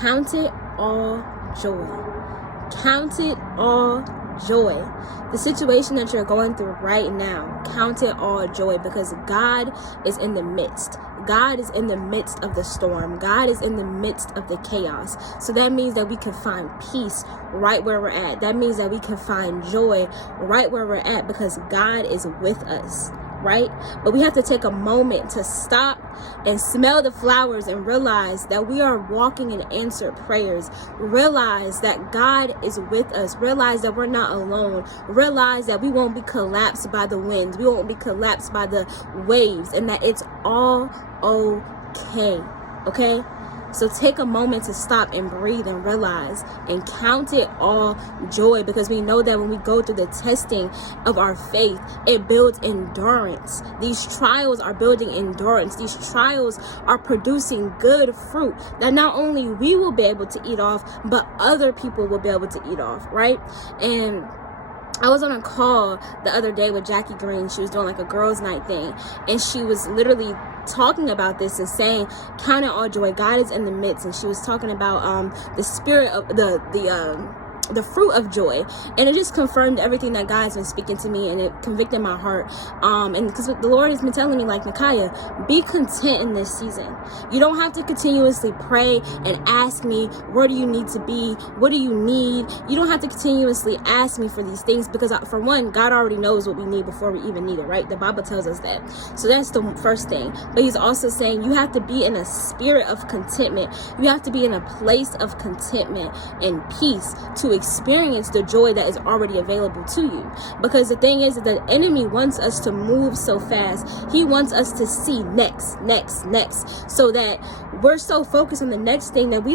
Count it all joy. Count it all joy. The situation that you're going through right now, count it all joy, because God is in the midst. God is in the midst of the storm. God is in the midst of the chaos. So that means that we can find peace right where we're at. That means that we can find joy right where we're at, because God is with us, right? But we have to take a moment to stop and smell the flowers and realize that we are walking in answered prayers. Realize that God is with us. Realize that we're not alone. Realize that we won't be collapsed by the winds. We won't be collapsed by the waves, and that it's all okay. Okay? So take a moment to stop and breathe and realize and count it all joy, because we know that when we go through the testing of our faith, it builds endurance. These trials are building endurance. These trials are producing good fruit that not only we will be able to eat off, but other people will be able to eat off, right? And I was on a call the other day with Jackie Green. She was doing like a girls' night thing, and she was literally talking about this and saying, count it all joy, God is in the midst. And she was talking about the spirit of the fruit of joy, and it just confirmed everything that God's been speaking to me, and it convicted my heart, and because the Lord has been telling me, like, Micaiah, be content in this season. You don't have to continuously pray and ask me, where do you need to be, what do you need? You don't have to continuously ask me for these things, because for one, God already knows what we need before we even need it, right? The Bible tells us that. So that's the first thing. But he's also saying you have to be in a spirit of contentment. You have to be in a place of contentment and peace to experience the joy that is already available to you. Because the thing is that the enemy wants us to move so fast. He wants us to see next, so that we're so focused on the next thing that we don't